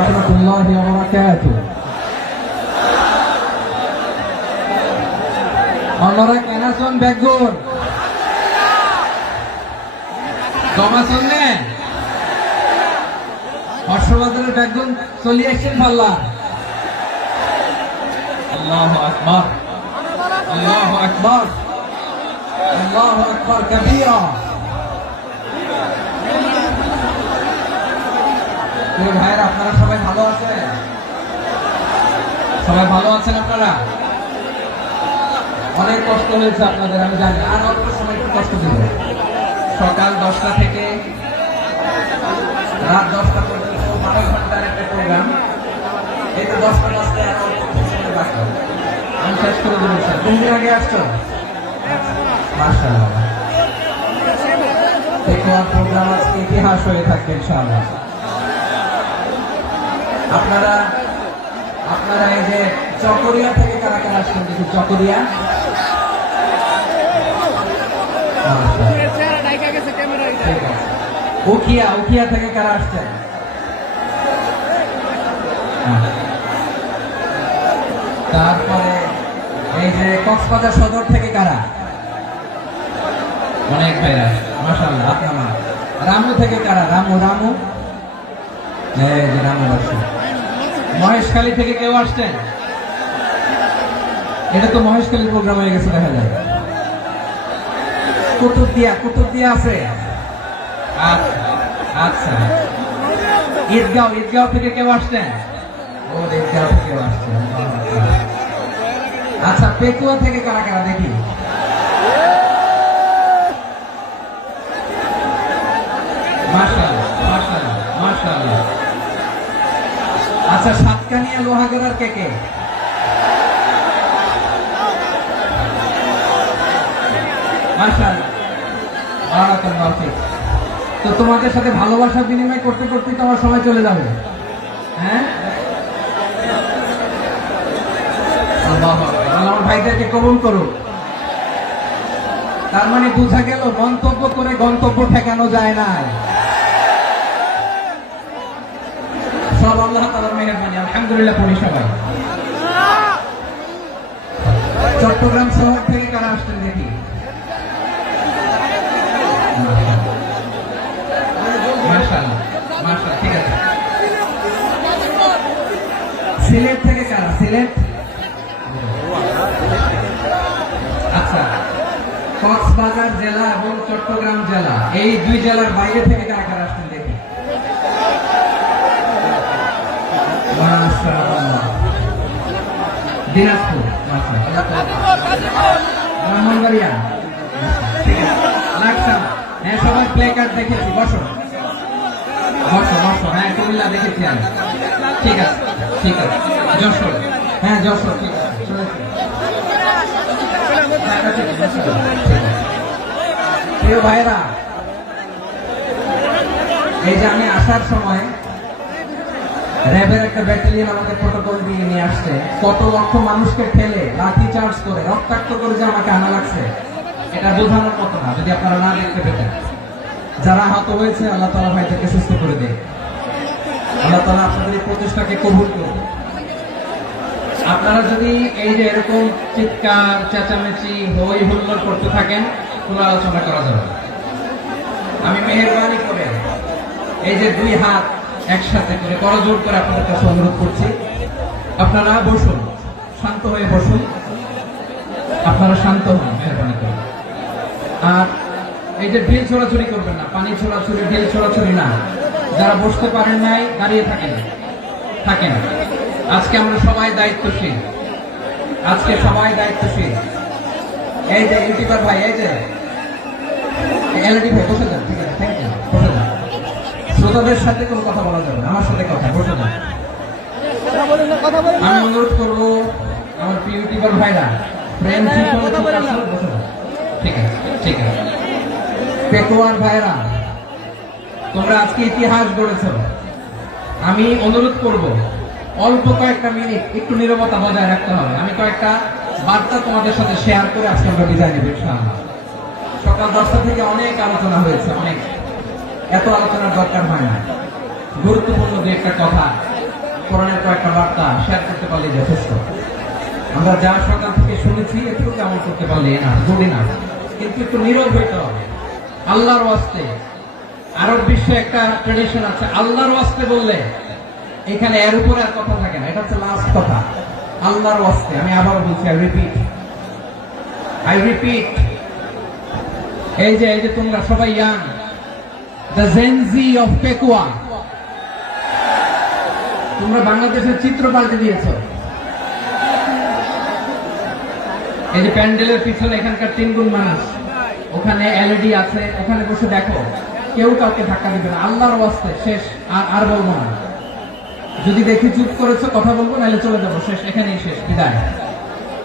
warahmatullahi wabarakatuh. আমরা কেন আছেন বেগুন কমাছেন না হর্ষবর্ধনের বেগুন চলে আসছেন পাল্লা আল্লাহু আকবার আল্লাহু আকবার আল্লাহু আকবার কবীরা। ভাইরা আপনারা সবাই ভালো আছেন? সবাই ভালো আছেন? আপনারা অনেক কষ্ট হয়েছে আপনাদের, আমি জানি। আর অল্প সময় একটু কষ্ট দিবে। সকাল 10টা থেকে রাত 10টা পর্যন্ত 12 ঘন্টার একটা প্রোগ্রাম। এই তো 10টা বাজতে আর অল্প সময় বাকি, আমি শেষ করে দেবো। কোন দিন আগে আসছো? মাশাআল্লাহ, প্রোগ্রাম আজকে ইতিহাস হয়ে থাকবে ইনশাআল্লাহ। আপনারা এই যে চকরিয়া থেকে কারা কারা আসছেন দেখি? চকরিয়া, উখিয়া থেকে কারা আসছেন? তারপরে এই যে কক্সবাজার সদর থেকে কারা? অনেক ভাইরা, মাশাআল্লাহ। আপনার রামু থেকে কারা? রামু আসছেন। মহেশখালী থেকে কেউ আসছেন? এটা তো মহেশখালীর প্রোগ্রাম হয়ে গেছে দেখা যায়। কুতুবদিয়া আছে। আচ্ছা, ঈদগাঁও থেকে কেউ আসছেন? ও, ঈদগাঁও থেকে কেউ আসছেন। আচ্ছা, পেকুয়া থেকে কারা কারা দেখি? মাশাআল্লাহ। আচ্ছা, সাতকানিয়া লোহাগড়ার কে? মাশাআল্লাহ। তো তোমাদের সাথে ভালোবাসা বিনিময় করতে করতে তো আমার সময় চলে যাবে। হ্যাঁ, আল্লাহু আকবার। আমার ভাইদেরকে কবুল করো। তার মানে বোঝা গেল মন্তব্য করে গন্তব্য ঠেকানো যায় না। সব আল্লাহ তাআলার মেহেরবানি, আলহামদুলিল্লাহ। পড়ি সবাই। চট্টগ্রাম শহর থেকে কারা আসছেন দেখি? মাশাআল্লাহ, ঠিক আছে। সিলেট থেকে কারা? সিলেট, আচ্ছা। কক্সবাজার জেলা এবং চট্টগ্রাম জেলা, এই দুই জেলার বাইরে থেকে কারা কারা আসছেন দেখি? দিনাজপুর, ব্রাহ্মণবাড়িয়া, লাকসাম। হ্যাঁ, সবাই প্লে কার্ড দেখেছি। বসো। হ্যাঁ, কুমিল্লা দেখেছি আমি। ঠিক আছে। যশোর, হ্যাঁ যশোর, ঠিক আছে। প্রিয় ভাইরা, এই যে আমি আসার সময় র্যাবের একটা ব্যাটালিয়ন আমাকে প্রটোকল দিয়ে নিয়ে আসছে। কত লক্ষ মানুষকে ঠেলে লাঠি চার্জ করে রক্তাক্ত করে যে আমাকে আনা লাগছে, এটা বোঝানোর মতো না। যদি আপনারা না দেখতে পেতেন, যারা আহত হয়েছে, আল্লাহ তাআলা ভাইদেরকে সুস্থ করে দেয়। আল্লাহ তাআলা আপনাদের এই প্রচেষ্টাকে কবুল করুন। আপনারা যদি এই যে এরকম চিৎকার চেঁচামেচি হই হুল্লোড় করতে থাকেন, কোনো আলোচনা করা যাবে। আমি মেহেরবানি করে এই যে দুই হাত একসাথে করে করজোড় করে আপনাদের কাছে অনুরোধ করছি, আপনারা বসুন, শান্ত হয়ে বসুন। আপনারা শান্ত হন মেহেরবানি করে। আর এই যে ঢিল ছোড়াছুড়ি করবেন না, পানি ছোড়াছুড়ি, ঢিল ছোড়াছুড়ি না। যারা বসতে পারেন নাই, দাঁড়িয়ে থাকেন। আজকে আমরা সবাই দায়িত্বশীল। এই যে ইউটিউবার ভাই, এই যে এলইডি ভাই, বসে যান। ঠিক আছে, থ্যাংক ইউ। বসে যান। শ্রোতাদের সাথে কোনো কথা বলা যাবে না, আমার সাথে কথা। বসে যান। আমি অনুরোধ করবো আমার প্রিয় ইউটিউবার ভাইরা, বসে যান। ঠিক আছে। পেকুয়ার ভাইরা, তোমরা আজকে ইতিহাস গড়েছ। আমি অনুরোধ করব, অল্প কয়েকটা মিনিট একটু নীরবতা বজায় রাখতে হবে। আমি কয়েকটা বার্তা তোমাদের সাথে শেয়ার করে আজকে আমরা বিদায় নেব ইনশাআল্লাহ। সকাল 10টা থেকে অনেক আলোচনা হয়েছে, এত আলোচনার দরকার হয় না। গুরুত্বপূর্ণ যে একটা কথা কোরআনের কয়েকটা বার্তা শেয়ার করতে পারলে যথেষ্ট। আমরা যা সকাল থেকে শুনেছি একটু কেমন করতে পারলে না, যদি না, কিন্তু একটু নীরব হইতে হবে আল্লাহর ওয়াস্তে। আরব বিশ্বে একটা ট্রেডিশন আছে, আল্লাহর ওয়াস্তে বললে এখানে এর উপরে আর কথা থাকে না, এটা হচ্ছে লাস্ট কথা। আল্লাহর ওয়াস্তে, আমি আবার বলছি, আই রিপিট, এই যে তোমরা সবাই young, the Gen Z of Pekua, তোমরা বাংলাদেশের চিত্র পাল্টে দিয়েছো। এই যে প্যান্ডেলের পিছনে এখানকার 3 গুণ মানুষ, ওখানে এলইডি আছে, ওখানে বসে দেখো, কেউ কাউকে ধাক্কা দিবে না। আল্লাহর ওয়াস্তে শেষ, আর বলবো না। যদি দেখি চুপ করেছো, কথা বলবো, নাহলে চলে যাবো, শেষ, এখানেই শেষ, বিদায়।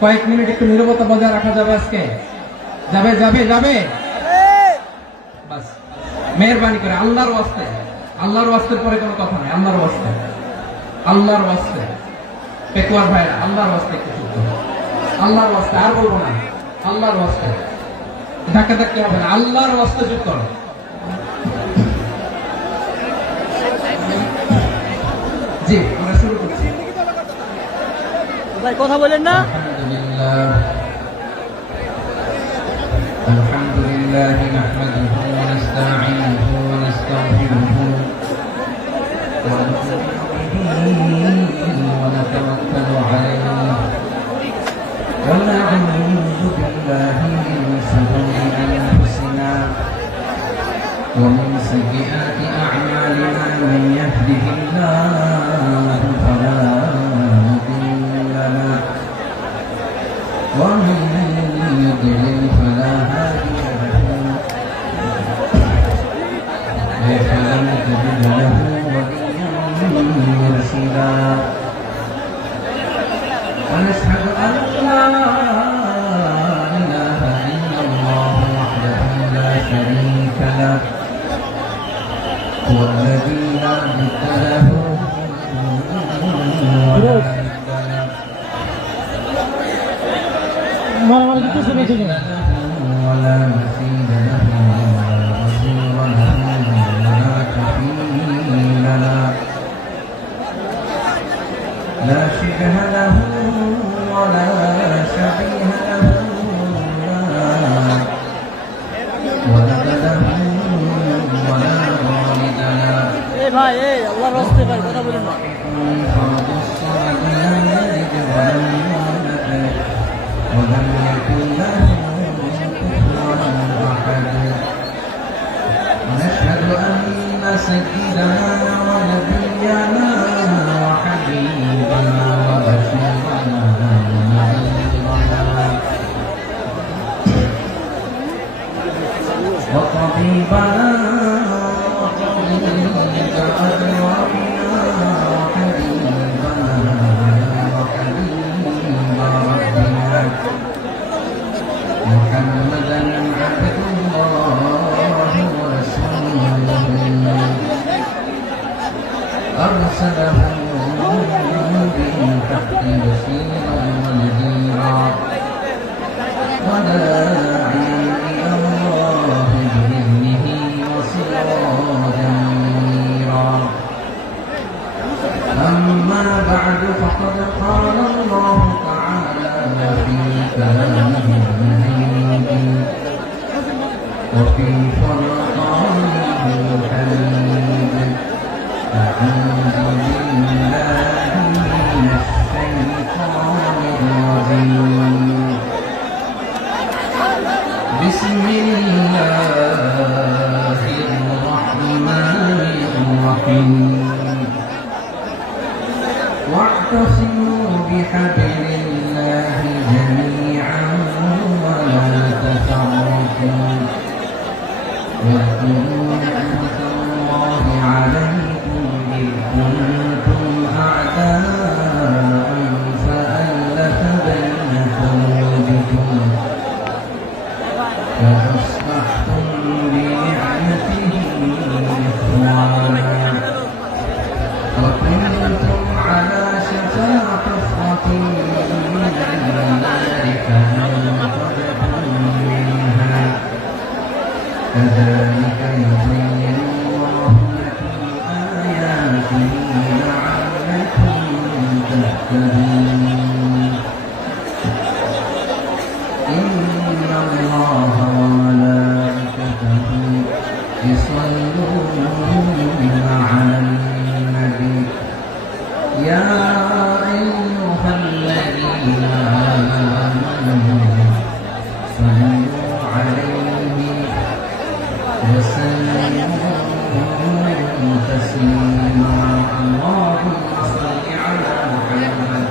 কয়েক মিনিট একটু নীরবতা বজায় রাখা যাবে আজকে? যাবে যাবে যাবে, বাস মেহেরবানি করে আল্লাহর ওয়াস্তে। আল্লাহর ওয়াস্তের পরে কোনো কথা নেই, আল্লাহর ওয়াস্তে, আল্লাহর ওয়াস্তে। পেকুয়ার ভাইরা, আল্লাহর ওয়াস্তে একটু চুপ করো, আল্লাহর ওয়াস্তে, আর বলবো না, আল্লাহর ওয়াস্তে। ধাক্কা ধাক্কা হবে না, আল্লাহর ওয়াস্তে চুপ করো। জি, আমরা শুরু করছি। ভাই কথা বলেন না। আলহামদুলিল্লাহ নাহমাদুহু ওয়া নাস্তাঈনুহু ওয়া নাস্তাগফিরুহু ওয়া নু'মিনু বিহি ওয়া নাতাওয়াক্কালু আলাইহি ওয়া না'উযু বিল্লাহি মিন শুরুরি আনফুসিনা ওয়া মিন সাইয়্যাতি আ'মালিনা মান ইয়াহদিহিল্লাহু ফালা মুদিল্লা লাহু ওয়া মান يضلل فلا هادي له فلم تجد له وليا مرشدا ونشهد أن لا إله إلا الله وحده لا شريك له هو الذي لا ند له ولا ند له ولا مثيل له ولا وزير له ولا كفيل له لا شبه له ولا شبيه له ولا ولد له ولا والد له ভাই আল্লাহর রাস্তে ভাই কথা বলেন না। فرد الصمد لم يلد ولم يولد ولم يكن له كفوا احد ونشهد ان سيدنا ونبينا وحبيبنا وبشيرنا ونذيرنا وطبيبنا وطبيب أدوارنا وحبيبنا وحبيب ربنا محمدا عبد الله ورسوله أرسله بالحق بشيرا ونذيرا وداعيا إلى الله بإذنه وسراجا منيرا أما بعد فقد قال الله تعالى في كلامه المجيد وفي فرقانه الحميد أعوذ بالله من الشيطان الرجيم بسم الله الرحمن الرحيم واعتصموا بحبل الله جميعا ولا تفرقوا واذكروا نعمة الله عليكم إذ كنتم أعداء فألف بين قلوبكم فأصبحتم بنعمته إخوانا وكنتم على شفا حفرة من النار فأنقذكم منها كذلك يبين الله لكم آياته لعلكم إن الله وملائكته يصلون على النبي يا أيها الذين آمنوا صلوا عليه وسلموا تسليما اللهم صل على محمد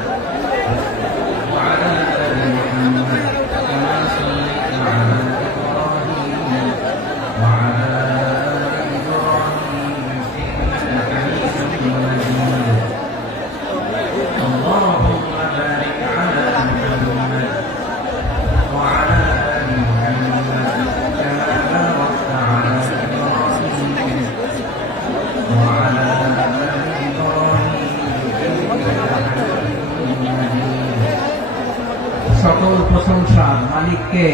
وعلى آل محمد كما صليت على إبراهيم وعلى آل إبراهيم إنك حميد مجيد اللهم بارك على محمد وعلى آل محمد كما باركت على إبراهيم وعلى آل إبراهيم إنك حميد مجيد সকল প্রশংসা মালিককে,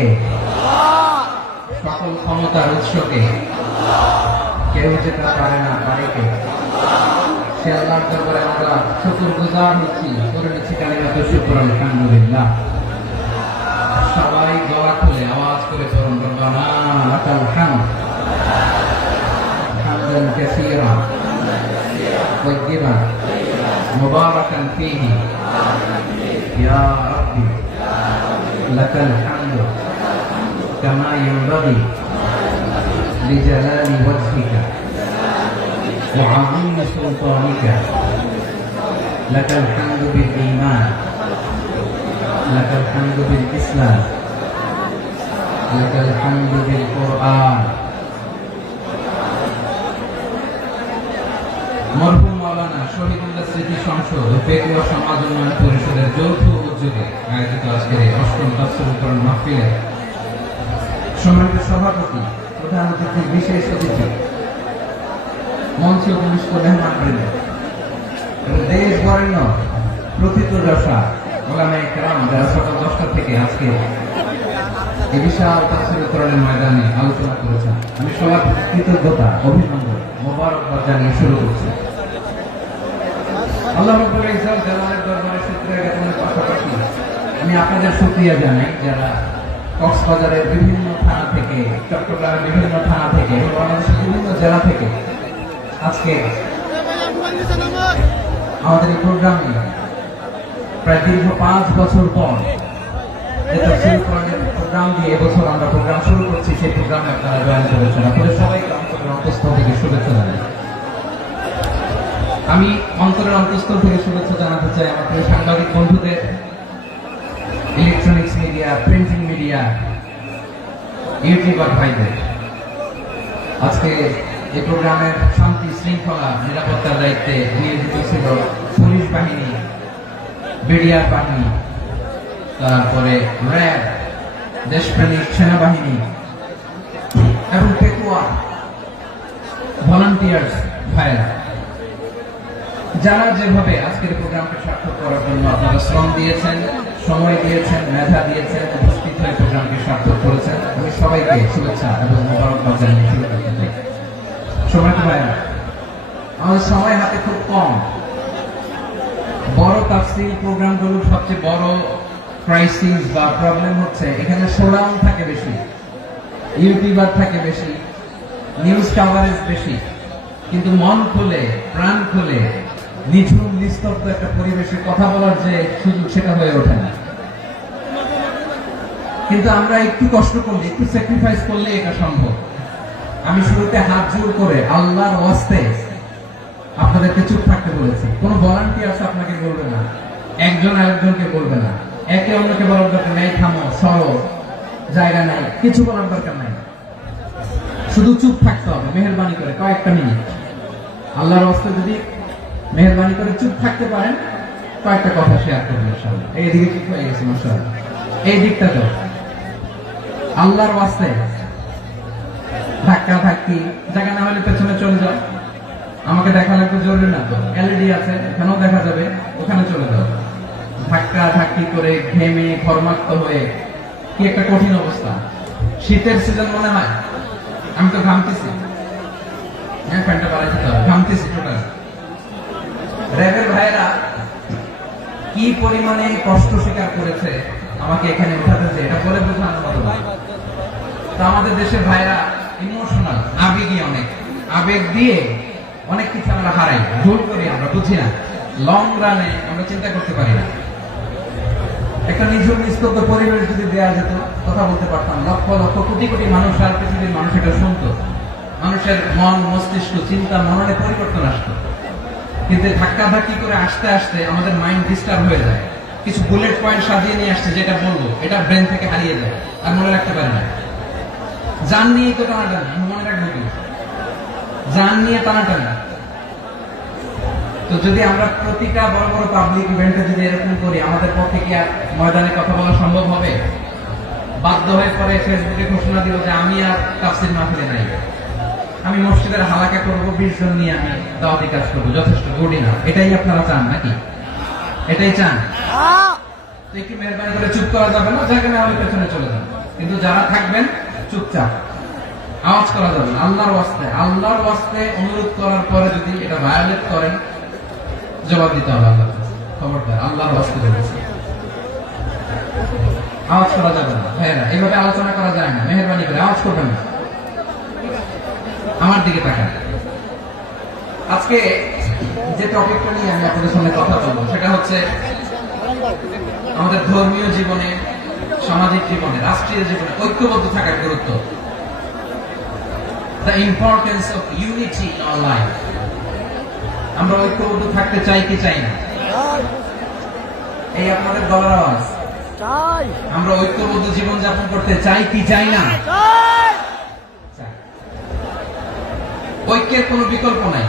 সকল ক্ষমতার উৎসকে, কেউ যেতে পারে না, পারে কে? সে আল্লাহর দরবারে আমরা শুকরগুজার হচ্ছি, করে নিচ্ছি কালিমাত শুকর আলহামদুলিল্লাহ। সবাই গলা খুলে আওয়াজ করে পড়ুন রব্বানা লাকাল হামদ হামদান কাসীরা তাইয়্যিবান মুবারাকান ফীহি ইয়া রাব্বি লাকাল হামদু কামা ইয়ানবাগি লিজালালি ওয়াজহিকা وعظيم سلطانك لك الحمد بالإيمان لك الحمد بالإسلام لك الحمد بالقرآن মরহুম মাওলানা শহীদুল্লাহ স্মৃতি সংসদ ও ফিকহ ও সমাজ উন্নয়ন পরিষদের যৌথ উদ্যোগে আয়োজিত আজকের এই অষ্টম তাফসীরুল কোরআন মাহফিলে সম্মানিত সভাপতি, প্রধান অতিথি, বিশেষ অতিথি, মঞ্চে উপবিষ্ট মেহমানবৃন্দ এবং দেশ বরেণ্য প্রথিতযশা ওলামায়ে কেরাম যারা সকাল 10টা থেকে আজকে এই বিশাল তাফসীরুল কোরআনের ময়দানে আলোচনা করেছেন, আমি সবার প্রতি কৃতজ্ঞতা, অভিনন্দন, মোবারকবাদ জানিয়ে শুরু করছি। আল্লাহ রাব্বুল ইজ্জত জালালের দরবারে শুকরিয়া জ্ঞাপনের পাশাপাশি আমি আপনাদের শুকরিয়া জানাই যারা কক্সবাজারের বিভিন্ন থানা থেকে, চট্টগ্রামের বিভিন্ন থানা থেকে এবং বাংলাদেশের বিভিন্ন জেলা থেকে আজকে আমাদের এই প্রোগ্রামে প্রায় দীর্ঘ 5 বছর পর যে তাফসীরুল কোরআনের প্রোগ্রাম দিয়ে এবছর আমরা প্রোগ্রাম শুরু করছি, সেই প্রোগ্রামে আপনারা জয়েন করেছেন। আপনাদের সবাইকে অন্তরের অন্তঃস্থল থেকে শুভেচ্ছা জানাই। আমি অন্তরের অন্তঃস্থল থেকে শুভেচ্ছা জানাতে চাই আমার প্রিয় সাংবাদিক বন্ধুদের, electronics media, printing media, YouTuber ভাইদের। আজকে এই প্রোগ্রামের শান্তি শৃঙ্খলা নিরাপত্তার দায়িত্বে নিয়োজিত ছিল পুলিশ বাহিনী, বিডিআর বাহিনী, তারপরে র্যাব, দেশপ্রেমিক সেনাবাহিনী এবং পেকুয়া ভলান্টিয়ার্স ভাইরা, যারা যেভাবে আজকের প্রোগ্রামকে সার্থক করার জন্য আপনারা শ্রম দিয়েছেন, সময় দিয়েছেন, মেধা দিয়েছেন, উপস্থিত হয়ে প্রোগ্রামকে সার্থক করেছেন, আমি সবাইকে শুভেচ্ছা এবং মোবারকবাদ জানিয়ে শুরু করতে চাই। সময়টা ভাইরা, আমাদের সময় হাতে খুব কম। বড় তাফসীর প্রোগ্রামগুলোর সবচেয়ে বড় ক্রাইসিস বা প্রবলেম হচ্ছে এখানে শোডাউন থাকে বেশি, ইউটিউবার থাকে বেশি, নিউজ কাভারেজ বেশি, কিন্তু মন খুলে, প্রাণ খুলে, নিঝুম নিস্তব্ধ একটা পরিবেশে কথা বলার যে সুযোগ, সেটা হয়ে ওঠে না। কিন্তু আমরা একটু কষ্ট করলে, একটু স্যাক্রিফাইস করলে এটা সম্ভব। আমি শুরুতে হাত জোর করে আল্লাহর ওয়াস্তে আপনাদেরকে চুপ থাকতে বলেছি। কোনো ভলান্টিয়ার্স আপনাকে বলবে না, একজন আরেকজনকে বলবে না, একে অন্যকে বলার দরকার নেই, থামো, সরো, জায়গা নাই, কিছু বলার দরকার নাই, শুধু চুপ থাকতে হবে মেহেরবানি করে কয়েকটা মিনিট। আল্লাহর ওয়াস্তে যদি মেহেরবানি করে চুপ থাকতে পারেন, কয়েকটা কথা শেয়ার করবেন ইনশাআল্লাহ। এইদিকে চুপ হয়ে গেছে মাশাআল্লাহ, এই দিকটা তো আল্লাহর ওয়াস্তে ধাক্কা ধাক্কি জায়গা না হলে পেছনে চলে যাও, আমাকে দেখা লাগবে জরুরি না তো, এলইডি আছে এখানেও দেখা যাবে, ওখানে চলে যাও। ধাক্কা ধাক্কি করে ঘেমে ঘর্মাক্ত হয়ে কি একটা কঠিন অবস্থা। শীতের সিজন মনে হয়, আমি তো ঘামতেছি, হ্যাঁ ফ্যানটা বাড়াই দিতে হবে, ঘামতেছি টোটাল। র্যাবের ভাইয়েরা কি কি পরিমাণে কষ্ট স্বীকার করেছে আমাকে এখানে উঠাতে, এটা বলে বোঝানোর মতো না। তো আমাদের দেশের ভাইরা ইমোশনাল, আবেগী, অনেক আবেগ দিয়ে অনেক কিছু আমরা হারাই, ভুল করি, আমরা বুঝি না, লং রানে আমরা চিন্তা করতে পারি না। একটা নিঝুম নিস্তব্ধ পরিবেশ যদি দেওয়া যেত, কথা বলতে পারতাম, লক্ষ লক্ষ কোটি কোটি মানুষ আর পৃথিবীর মানুষ এটা শুনতো, মানুষের মন মস্তিষ্ক চিন্তা মননে পরিবর্তন আসতো। কিন্তু ধাক্কাধাক্কি করে আসতে আসতে আমাদের মাইন্ড ডিস্টার্ব হয়ে যায়। কিছু বুলেট পয়েন্ট সাজিয়ে নিয়ে আসছে, যেটা বলবো এটা ব্রেন থেকে হারিয়ে যায়, আর মনে রাখতে পারে না। জান নিয়ে তো টানাটানি, আমি মনে রাখবো কি, জান নিয়ে টানাটানি। তো যদি আমরা প্রতিটা বড় বড় পাবলিক ইভেন্টে যদি এরকম করি, আমাদের পক্ষে কি আর ময়দানে কথা বলা সম্ভব হবে? বাধ্য হয়ে পরে ফেসবুকে ঘোষণা দিল যে আমি আর তাফসীর মাহফিলে নাই, আমি মসজিদের হালাকা করবো, 20 জন নিয়ে আমি দাওয়াতি কাজ করবো, যথেষ্ট গুড না? এটাই আপনারা চান নাকি? এটাই চান? তো একটু মেহরবানি করে চুপ করা যাবে না, জায়গা না হলে পেছনে চলে যান, কিন্তু যারা থাকবেন চুপচাপ, আওয়াজ করা যাবে না। আল্লাহর ওয়াস্তে, আল্লাহর ওয়াস্তে অনুরোধ করার পরে যদি এটা ভায়োলেট করেন, জবাব দিতে হবে আল্লাহর কাছে। খবরদার, আল্লাহর ওয়াস্তে বলেছি, আওয়াজ করা যাবে না। ভাইয়েরা, এইভাবে আলোচনা করা যায় না, মেহরবানি করে আওয়াজ করবেন না। আমার দিকে তাকান। আজকে যে টপিকটা নিয়ে আমি আপনাদের সামনে কথা বলবো, সেটা হচ্ছে আমাদের ধর্মীয় জীবনে, সামাজিক জীবনে, রাষ্ট্রীয় জীবনে ঐক্যবদ্ধ থাকার গুরুত্ব। The importance of unity in our life. আমরা ঐক্যবদ্ধ থাকতে চাই কি চাই না? এই আপনাদের গলার আওয়াজ। আমরা ঐক্যবদ্ধ জীবন যাপন করতে চাই কি চাই না? ঐক্যের কোনো বিকল্প নাই।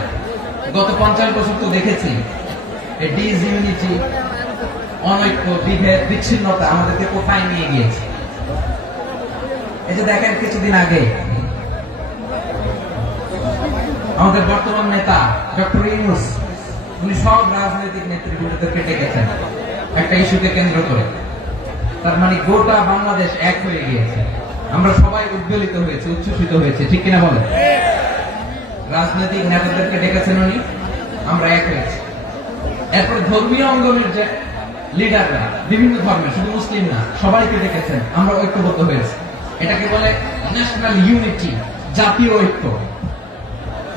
গত 50 বছর তো দেখেছি এই ডিসইউনিটি, অনৈক্য, বিভেদ, বিচ্ছিন্নতা আমাদেরকে কোথায় নিয়ে গিয়েছে। এই যে দেখেন, কিছুদিন আগে আমাদের বর্তমান নেতা ডক্টর ইউনূস, উনি সব রাজনৈতিক নেতৃবৃন্দদেরকে ডেকেছেন একটা ইস্যুকে কেন্দ্র করে। তার মানে গোটা বাংলাদেশ এক হয়ে গিয়েছে। আমরা সবাই উদ্বেলিত হয়েছে, উচ্ছ্বসিত হয়েছে, ঠিক কিনা বলেন? রাজনৈতিক নেতাদেরকে ডেকেছেন উনি, আমরা এক হয়েছি। এরপরে ধর্মীয় অঙ্গনের যে লিডাররা, বিভিন্ন ধর্মের, শুধু মুসলিম না, সবাইকে ডেকেছেন, আমরা ঐক্যবদ্ধ হয়েছি। এটাকে বলে ন্যাশনাল ইউনিটি, জাতীয় ঐক্য।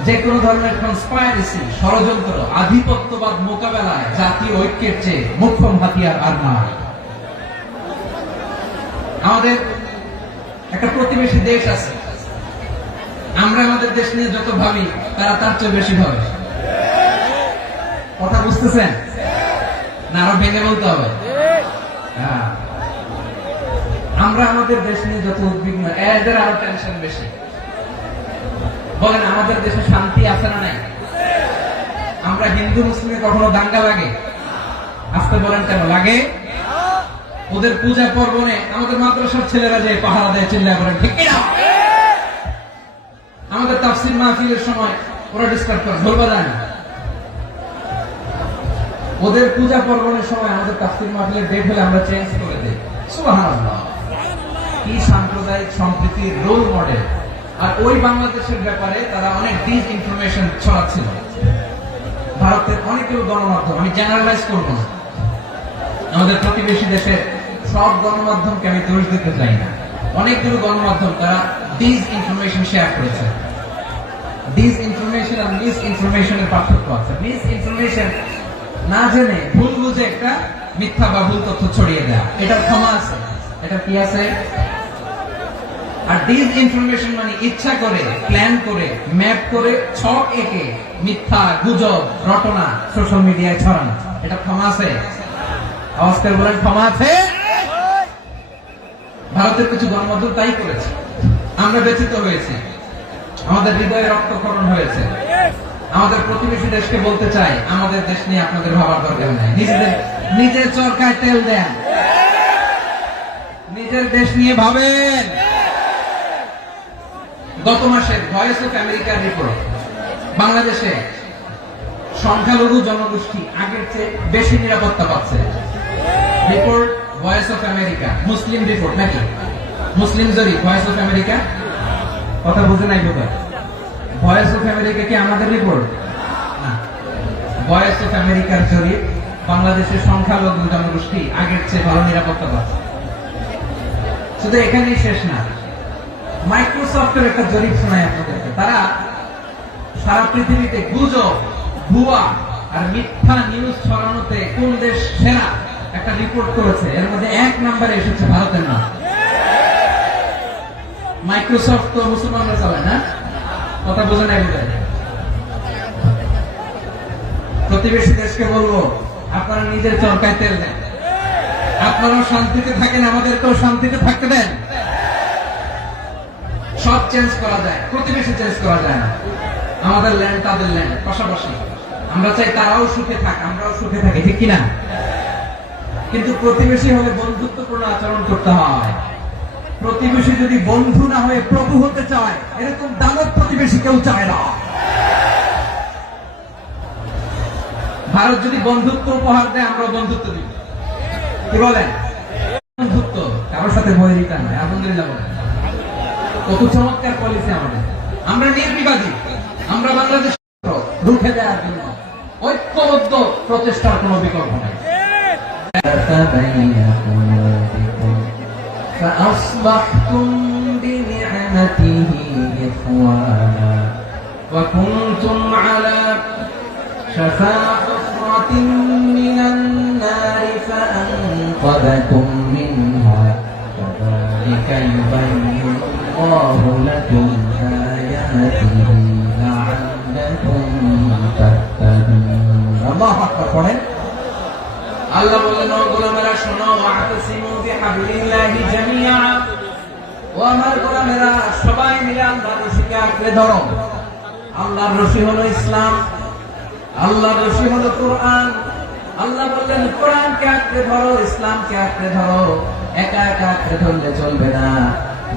যে কোনো ধরনের কনস্পাইরেসি, ষড়যন্ত্র, আধিপত্যবাদ মোকাবেলায় জাতীয় ঐক্যের চেয়ে মোক্ষম হাতিয়ার আর নাই। আমাদের একটা প্রতিবেশী দেশ আছে, আমরা আমাদের দেশ নিয়ে যত ভাবি, তারা তার চেয়ে বেশি ভাবে। কথা বুঝতেছেন না? আরো ভেঙে বলতে হবে। হ্যাঁ, আমরা আমাদের দেশ নিয়ে যত উদ্বিগ্ন, এদের আরো টেনশন বেশি। বলেন, আমাদের দেশে শান্তি আছে না নাই? আমরা হিন্দু মুসলিমে কখনো দাঙ্গা লাগে? আসতে বলেন, কেন লাগে? ওদের পূজা পর্বণে আমাদের মাদ্রাসার ছেলেরা যে পাহারা দেয়, চিল্লায় বলেন ঠিক কিনা? আমাদের তাফসীর মাহফিলের সময় ওরা ডিস্টার্ব করে, ঢোল বাজায় না। ওদের পূজা পর্বণের সময় আমাদের তাফসীর মাহফিলের ডেট হলে আমরা চেঞ্জ করে দেই। সুবহানাল্লাহ, কি সাম্প্রদায়িক সম্প্রীতির রোল মডেল। আর ওই বাংলাদেশের ব্যাপারে তারা অনেক ডিস ইনফরমেশন ছড়াচ্ছিল। ভারতের অনেকগুলো গণমাধ্যম, আমি জেনারেলাইজ করবো না, আমাদের প্রতিবেশী দেশের সব গণমাধ্যমকে আমি দোষ দিতে চাই না, অনেকগুলো গণমাধ্যম তারা ডিস ইনফরমেশন শেয়ার করেছে। ডিস ইনফরমেশন আর মিস ইনফরমেশনের পার্থক্য আছে। মিস ইনফরমেশন না জেনে ভুল বুঝে একটা মিথ্যা বা ভুল তথ্য ছড়িয়ে দেয়া, এটার ক্ষমা আছে, এটা কি আছে। আর ডিস ইনফরমেশন মানে ইচ্ছা করে, প্ল্যান করে, ম্যাপ করে, ছক এঁকে মিথ্যা, গুজব, রটনা সোশ্যাল মিডিয়ায় ছড়ানো, এটা ক্ষমা আছে? আওয়াজ করে বলেন, ক্ষমা আছে? ভারতের কিছু গণমাধ্যম তাই করেছে, আমরা ব্যথিত হয়েছি, আমাদের হৃদয়ে রক্তক্ষরণ হয়েছে। আমাদের প্রতিবেশী দেশকে বলতে চাই, আমাদের দেশ নিয়ে আপনাদের ভাবার দরকার নাই, নিজের চরকায় তেল দেন, নিজের দেশ নিয়ে ভাবেন। গত মাসের ভয়েস অফ আমেরিকার রিপোর্ট, বাংলাদেশে সংখ্যালঘু জনগোষ্ঠী আগের চেয়ে বেশি নিরাপত্তা পাচ্ছে। Report voice of America, Muslim report নাকি? মুসলিম জরিপ, ভয়েস অফ আমেরিকা। কথা বুঝে নাই বোধ হয়। ভয়েস অফ আমেরিকা কি আমাদের রিপোর্ট না? ভয়েস অফ আমেরিকার জরিপ বাংলাদেশের সংখ্যালঘু জনগোষ্ঠী আগের চেয়ে ভালো নিরাপত্তা পাচ্ছে। শুধু এখানেই শেষ না, মাইক্রোসফটের একটা জরিপ শোনায় আপনাদেরকে। তারা সারা পৃথিবীতে গুজব, ভুয়া আর মিথ্যা নিউজ ছড়ানোতে কোন দেশ সেরা একটা রিপোর্ট করেছে। এর মধ্যে 1 নম্বরে এসেছে ভারতের নাম। মাইক্রোসফট তো মুসলমানরা চালায় না, কথা বোঝা নাই বোধ। প্রতিবেশী দেশকে বলবো, আপনারা নিজের চরকায় তেল দেন, আপনারাও শান্তিতে থাকেন, আমাদেরকেও শান্তিতে থাকতে দেন। সব চেঞ্জ করা যায়, প্রতিবেশী চেঞ্জ করা যায় না। আমাদের ল্যান্ড তাদের ল্যান্ড, পাশাপাশি। আমরা চাই তারাও সুখে থাক, আমরাও সুখে থাকি, ঠিক কিনা? কিন্তু প্রতিবেশী হলে বন্ধুত্বপূর্ণ আচরণ করতে হয়। প্রতিবেশী যদি বন্ধু না হয়ে প্রভু হতে চায়, এরকম দানব প্রতিবেশী কেউ চায় না। ভারত যদি বন্ধুত্ব উপহার দেয়, আমরা বন্ধুত্ব দিব। কি বলেন? বন্ধুত্ব কারোর সাথে বৈরিতা নয়। আলহামদুলিল্লাহ বলেন। কত চমৎকার পলিসি আমাদের। আমরা নির্বিবাদী, আমরা বাংলাদেশ রুখে দেওয়ার জন্য ঐক্যবদ্ধ প্রচেষ্টার কোনো বিকল্প নেই। فأصبحتم بنعمته إخوانا وكنتم على شفا حفرة من النار فأنقذكم منها كذلك يبين الله لكم آياته لعلكم تهتدون الله أكبر আল্লাহ বললেন, ও গোলামেরা শোনো, ওয়াতাসিমু বিহাবলিল্লাহি জামিআ, ও আমার গোলামেরা সবাই মিলে আল্লাহর রশিকে আঁকড়ে ধরো। আল্লাহর রশি হলো ইসলাম, আল্লাহর রশি হলো কোরআন। আল্লাহ বললেন, কোরআনকে আঁকড়ে ধরো, ইসলামকে আঁকড়ে ধরো। একা একা আঁকড়ে ধরলে চলবে না,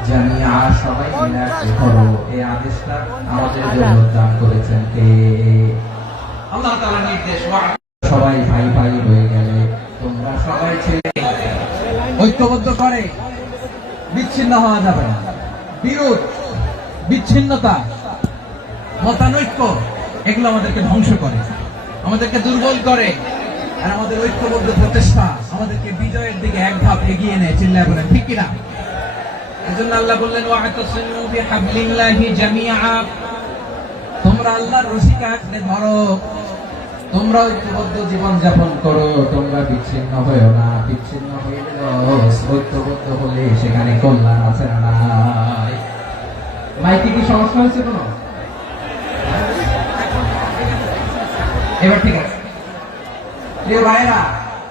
জামিআ সবাই মিলে আঁকড়ে ধরো। এই আদেশটা আমাদের জন্য দান করেছেন কে? আল্লাহ তাআলার নির্দেশ। সবাই ভাই ভাই হয়ে গেলে তোমরা সবাই ছেলে ঐক্যবদ্ধ করে বিচ্ছিন্ন হওয়া যাবে না। বিরোধ, বিচ্ছিন্নতা, মতানৈক্য এগুলো আমাদেরকে ধ্বংস করে, আমাদেরকে দুর্বল করে। আর আমাদের ঐক্যবদ্ধ প্রচেষ্টা আমাদেরকে বিজয়ের দিকে এক ধাপ এগিয়ে নেয়। চিল্লায় বলেন ঠিক কিনা? এজন্য আল্লাহ বললেন, ওয়াতাসিমু বিহাবলিল্লাহি জামিআ, তোমরা আল্লাহর রশিকে আঁকড়ে ধরো, তোমরা ঐক্যবদ্ধ জীবন যাপন করো, তোমরা বিচ্ছিন্ন হয়েও না। বিচ্ছিন্ন হয়ে ঐক্যবদ্ধ হলে সেখানে কল্যাণ আছে না নাই? মাইকে কি সমস্যা হয়েছে কোনো? এবার ঠিক আছে প্রিয় ভাইরা,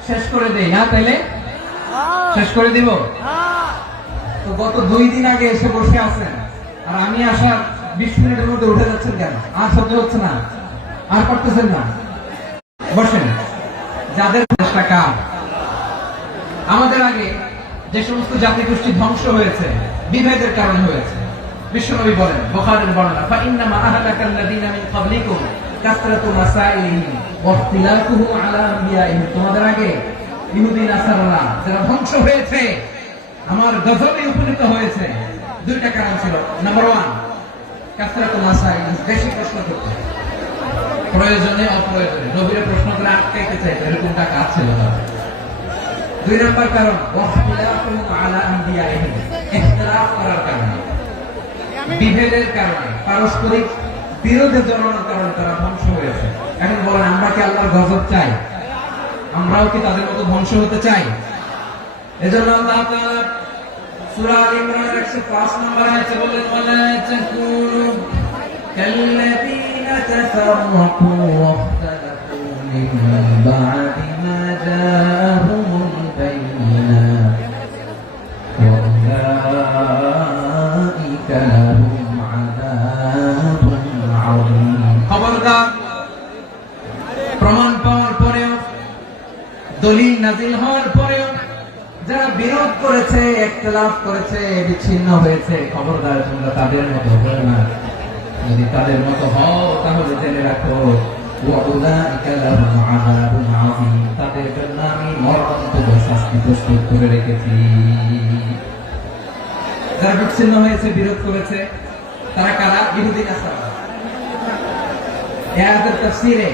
শেষ করে দেই না? তাইলে শেষ করে দিব। তো গত 2 দিন আগে এসে বসে আছেন, আর আমি আসার 20 মিনিটের মধ্যে উঠে যাচ্ছেন কেন? আর সহ্য হচ্ছে না, আর পারতেছেন না? বসেন। যাদের টাকা আমাদের আগে যে সমস্ত জাতি গোষ্ঠী ধ্বংস হয়েছে, বিভেদের কারণে হয়েছে। বিশ্বনবী বলেন, বুখারীর বর্ণনা, ফাইন্নামা আহলাকাল্লাযীনা মিন ক্বাবলিকুম কাসরাতু মাসাইলিহিম ওয়া ইখতিলাফুহুম আলা আনবিয়াইহিম। তোমাদের আগে ইহুদি নাসারারা যারা ধ্বংস হয়েছে, আমার গজবে উপনীত হয়েছে, 2টা কারণ ছিল। নাম্বার 1, কাসরাতু মাসাইলিহিম, বেশি প্রশ্ন করতে, প্রয়োজনে অপ্রয়োজনে নবীর প্রশ্ন করে আটকাইতে চাইছে, এরকমটা কাজ ছিল না। 2 নম্বর কারণ, ওয়াখতিলাফুহুম আলা আনবিয়াইহিম, ইখতিলাফ করার কারণে, বিভেদের কারণে, পারস্পরিক বিরোধের জন্মানোর কারণে তারা ধ্বংস হয়েছে। এখন বলেন, আমরা কি আল্লাহর গজব চাই? আমরাও কি তাদের মতো ধ্বংস হতে চাই? এজন্য আল্লাহ তাআলা সূরা আল ইমরানের 105 নম্বর আয়াতে বলেন, ওয়ালা তাকুনু কাল্লাযীনা তাফাররাকু ওয়াখতালাফু মিন বা'দি মা জাআহুমুল বায়িনাত ওয়া উলাইকা লাহুম আযাবুন আযীম। খবরদার, প্রমাণ পাওয়ার পরেও, দলিল নাজিল হওয়ার পরেও যারা বিরোধ করেছে, ইখতিলাফ করেছে, বিচ্ছিন্ন হয়েছে, খবরদার তোমরা তাদের মতো হও না। যদি তাদের মতো হও তাহলে জেনে রাখো, ওয়া উলাইকা লাহুম আযাবুন আযীম, তাদের জন্য আমি মরণান্তক শাস্তি প্রস্তুত করে রেখেছি। যারা বিচ্ছিন্ন হয়েছে, বিরোধ করেছে, তারা কারা? ইহুদি নাসারা। এই আয়াতের তাফসীরে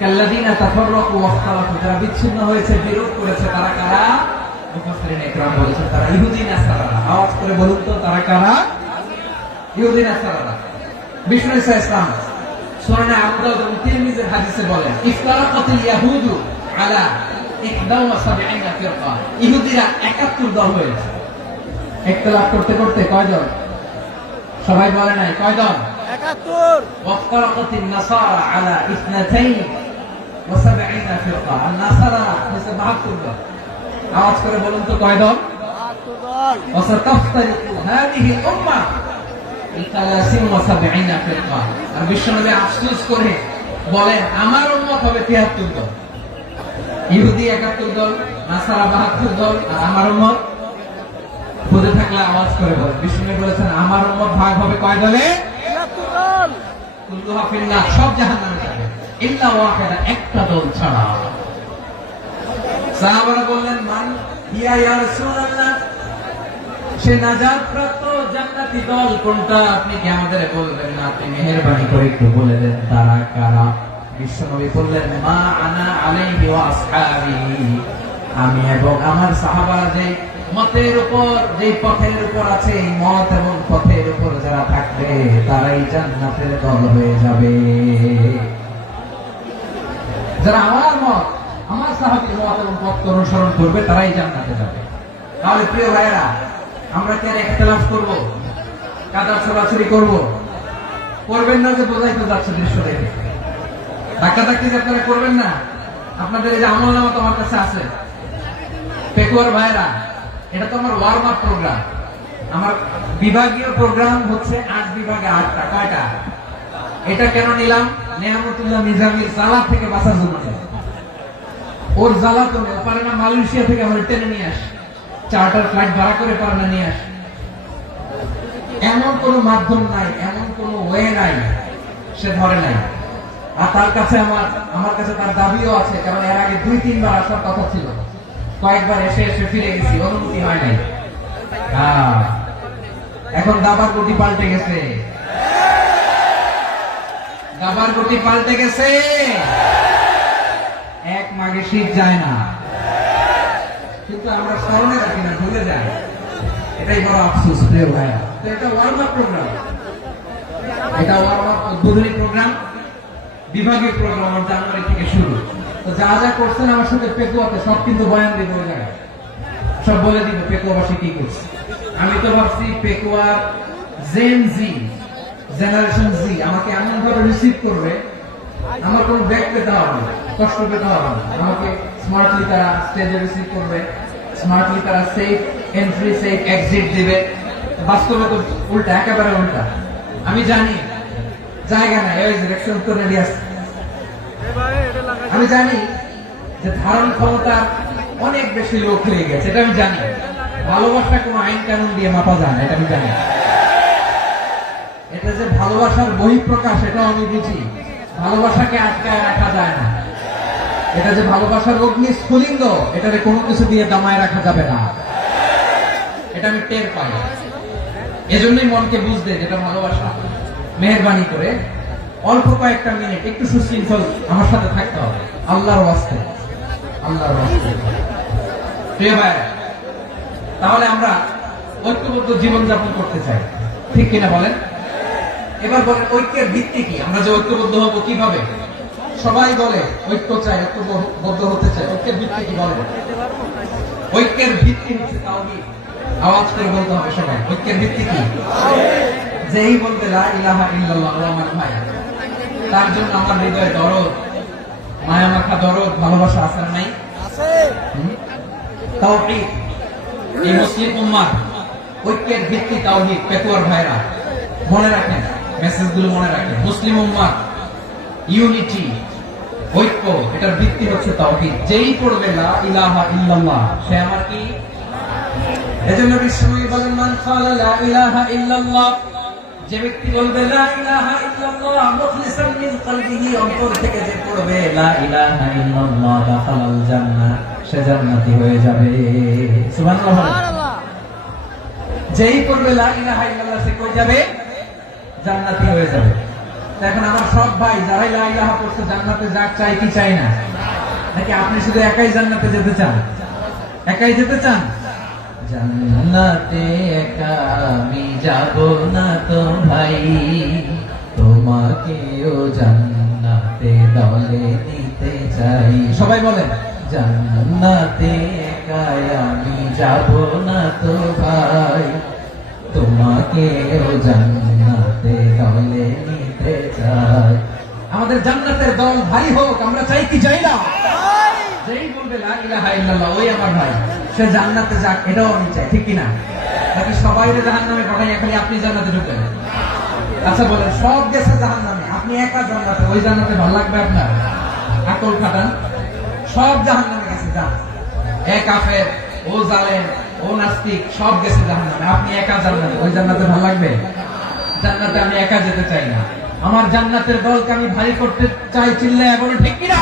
কাল্লাযীনা তাফাররাকু ওয়াখতালাফু, যারা বিচ্ছিন্ন হয়েছে, বিরোধ করেছে, তারা কারা? মুফাসসিরিন ইকরাম বলেছেন তারা ইহুদি নাসারা। আওয়াজ করে বলুন তো, তারা কারা? ইহুদি নাসারা। বিষ্ণু ঈসা ইসলাম সুনানে আবু দাউদ এবং তিরমিজির হাদিসে বলেন, ইফতারাকাতিল ইয়াহুদু আলা 71 ফিরকা। ইহুদিরা 71 দল হয়েছে। ইখতিলাফ করতে করতে কয়জন? সবাই বলে নাই কয়জন? 71। ওয়াফতারাকাতিন নাসারা আলা 72 ফিরকা। আর নাসারা হচ্ছে 72 দল। আওয়াজ করে বলুন তো কয় দল? 72 দল। ওয়াসাতাফতারিকু হাদিহি উম্মাহ ইলা 73 ফিরকা। আর বিশ্বনবী আফসোস করে বলেন, আমার উম্মত হবে 73 দল। ইহুদি 71 দল, নাসারা 72 দল, আর আমার উম্মত বুঝে থাকলে আওয়াজ করে বল। বিষ্ণু বলেছেন আমার উম্মত ভাগ হবে কয় দলে? 73 দল। কুল্লুহা ফিন্নার, সব জাহান্নামে যাবে ইল্লা ওয়াহিদা, একটা দল ছাড়া। সাহাবারা বললেন, মান হিয়া ইয়া রাসূলুল্লাহ, সে নাজাত প্রাপ্ত জান্নাতি দল কোনটা? আপনি কি আমাদের বলবেন না? আপনি মেহেরবানি করে একটু বলে দেন তারা কারা? বিশ্বনবী বললেন, মা আনা আলাইহি ওয়া আসহাবি, আমি এবং আমার সাহাবারা যে মতের উপর, যে পথের উপর আছে, এই মত এবং পথের উপর যারা থাকবে তারাই জান্নাতের দল হয়ে যাবে। যারা আমার মত, আমার সাহাবীর মত এবং পথকে অনুসরণ করবে তারাই জান্নাতে যাবে। তাহলে প্রিয় ভাইরা, আমরা কি আর ইখতিলাফ করব? কাদা ছোড়াছুড়ি করব? করবেন না যে বোঝাই তো যাচ্ছে দৃশ্য দেখে। ধাক্কাধাক্কি যে আপনারা করবেন না। আপনাদের এই যে আমলনামা তো আমার কাছে আছে। পেকুয়ার ভাইরা, এটা তো আমার ওয়ার্ম আপ প্রোগ্রাম। আমার বিভাগীয় প্রোগ্রাম হচ্ছে 8 বিভাগে 8টা। কয়টা? এটা কেন নিলাম? নেয়ামতুল্লাহ নিজামীর জ্বালা থেকে বাঁচার জন্য। ওর জ্বালা তো পারে না মালয়েশিয়া থেকে আমার টেনে নিয়ে আসে, চার্টার ফ্লাইট ভাড়া করে পারে না নিয়ে আসে। এমন কোন মাধ্যম নাই, এমন কোন ওয়ে নাই সে ধরে নাই। আর তার কাছে আমার কাছে তার দাবিও আছে, কারণ এর আগে 2-3 বার আসার কথা ছিল। কয়েকবার এসে এসে ফিরে গেছি, অনুমতি হয় নাই। এখন দাবার গতি পাল্টে গেছে, দাবার গতি পাল্টে গেছে। এক মাঘে শীত যায় না, কিন্তু আমরা স্মরণে রাখি না, ভুলে যাই। এটাই বড় আফসোস প্রিয় ভাইয়া। তো এটা ওয়ার্ম আপ প্রোগ্রাম, এটা ওয়ার্ম আপ উদ্বোধনী প্রোগ্রাম, বিভাগীয় প্রোগ্রাম জানুয়ারি থেকে শুরু। তো যা যা করছেন আমার সাথে পেকুয়াতে সব কিন্তু বয়ান দিব, ওই জায়গায় সব বলে দিব পেকুয়াবাসী কি করছে। আমি তো ভাবছি পেকুয়ার জেন জি, জেনারেশন জি আমাকে এমন ভাবে রিসিভ করবে, আমার কোনো ব্যাক পেতে হবে না, কষ্ট পেতে হবে না। আমাকে স্মার্টলি তারা স্টেজে রিসিভ করবে, স্মার্টলি তারা সেফ এন্ট্রি, সেফ এক্সিট দিবে। বাস্তবে তো উল্টা, একেবারে উল্টা। আমি জানি জায়গা নাই, ওই ডিরেকশন তো রেডি আছে। আমি জানি যে ধারণ ক্ষমতা অনেক বেশি লোক হয়ে গেছে, এটা আমি জানি। ভালোবাসা কোনো আইন কানুন দিয়ে মাপা যায় না, এটা আমি জানি। এটা যে ভালোবাসার বহিঃপ্রকাশ, এটাও আমি বুঝি। ভালোবাসাকে আটকায় রাখা যায় না। এটা যে ভালোবাসার অগ্নি স্ফুলিঙ্গ, এটাকে কোনো কিছু দিয়ে দামায় রাখা যাবে না, এটা আমি টের পাই। এজন্যই মনকে বুঝতে যেটা ভালোবাসা। মেহেরবানি করে অল্প কয়েকটা মিনিট একটু সুশৃঙ্খল আমার সাথে থাকতে হবে, আল্লাহর ওয়াস্তে, আল্লাহর ওয়াস্তে। প্রিয় ভাই, তাহলে আমরা ঐক্যবদ্ধ জীবনযাপন করতে চাই, ঠিক কিনা বলেন? এবার বলেন ঐক্যের ভিত্তি কি? আমরা যে ঐক্যবদ্ধ হবো কিভাবে? সবাই বলে ঐক্য চাই, ঐক্যবদ্ধ হতে চাই। ঐক্যের ভিত্তি কি বলেন? ঐক্যের ভিত্তি হচ্ছে তাওহীদ। আওয়াজ করে বলতে হবে সবাই, ঐক্যের ভিত্তি কি? যেই বলবে লা ইলাহা ইল্লাল্লাহ, আমার ভাই, তার জন্য আমার হৃদয়ে দরদ, মায়া মাখা দরদ, ভালোবাসা আছে না নাই? আছে। তাওহীদ। এই মুসলিম উম্মাহ ঐক্যের ভিত্তি তাওহীদ। পেকুয়ার ভাইরা মনে রাখেন, মেসেজগুলো মনে রাখেন। মুসলিম উম্মাহ ইউনিটি, ঐক্য, এটার ভিত্তি হচ্ছে তাওহীদ। যেই পড়বে লা ইলাহা ইল্লাল্লাহ, সে আমার কি? এজন্য বিশ্বনবী বলেন, মান ক্বালা লা ইলাহা ইল্লাল্লাহ, যে ব্যক্তি বলবে লা ইলাহা ইল্লাল্লাহ মুখলিসান মিন কলবিহি, অন্তর থেকে যে পড়বে লা ইলাহা ইল্লাল্লাহ, দাখালাল জান্নাহ, সে জান্নাতি হয়ে যাবে। সুবহানাল্লাহ। সুবহানাল্লাহ। যেই পড়বে লা ইলাহা ইল্লাল্লাহ, সে কই যাবে? জান্নাতি হয়ে যাবে। তা এখন আমার সব ভাই যারাই লা ইলাহা পড়ছে জান্নাতে যাক, চাই কি চাই না? নাকি আপনি শুধু একাই জান্নাতে যেতে চান? একাই যেতে চান? জান্নাতে একা আমি যাব না তো ভাই, তোমাকেও জান্নাতে দলে নিতে চাই। সবাই বলেন, জান্নাতে একা আমি যাব না তো ভাই, তোমাকেও জান্নাতে দলে নিতে চাই। আমাদের জান্নাতের দল ভাই হোক, আমরা চাই কি চাই না? যেই বলবে লা ইলাহা ইল্লাল্লাহ ওই আমার ভাই, সে জান্নাতে যাক, এটাও আমি চাই, ঠিক কিনা? নাকি সবাই জাহান্নামে পাঠাইয়া খালি আপনি জান্নাতে ঢুকলেন? আচ্ছা বলেন, সব গেছে জাহান্নামে, আপনি একা জান্নাতে, ওই জান্নাতে ভালো লাগবে আপনার? আকল খাটান। সব জাহান্নামে গেছে, যান। এক কাফের, ও জালেম, ও নাস্তিক, সব গেছে জাহান্নামে, আপনি একা জান্নাতে, ওই জান্নাতে ভালো লাগবে? জান্নাতে আমি একা যেতে চাই না, আমার জান্নাতের দলকে আমি ভারী করতে চাই। চিল্লায় বলে ঠিক কিনা?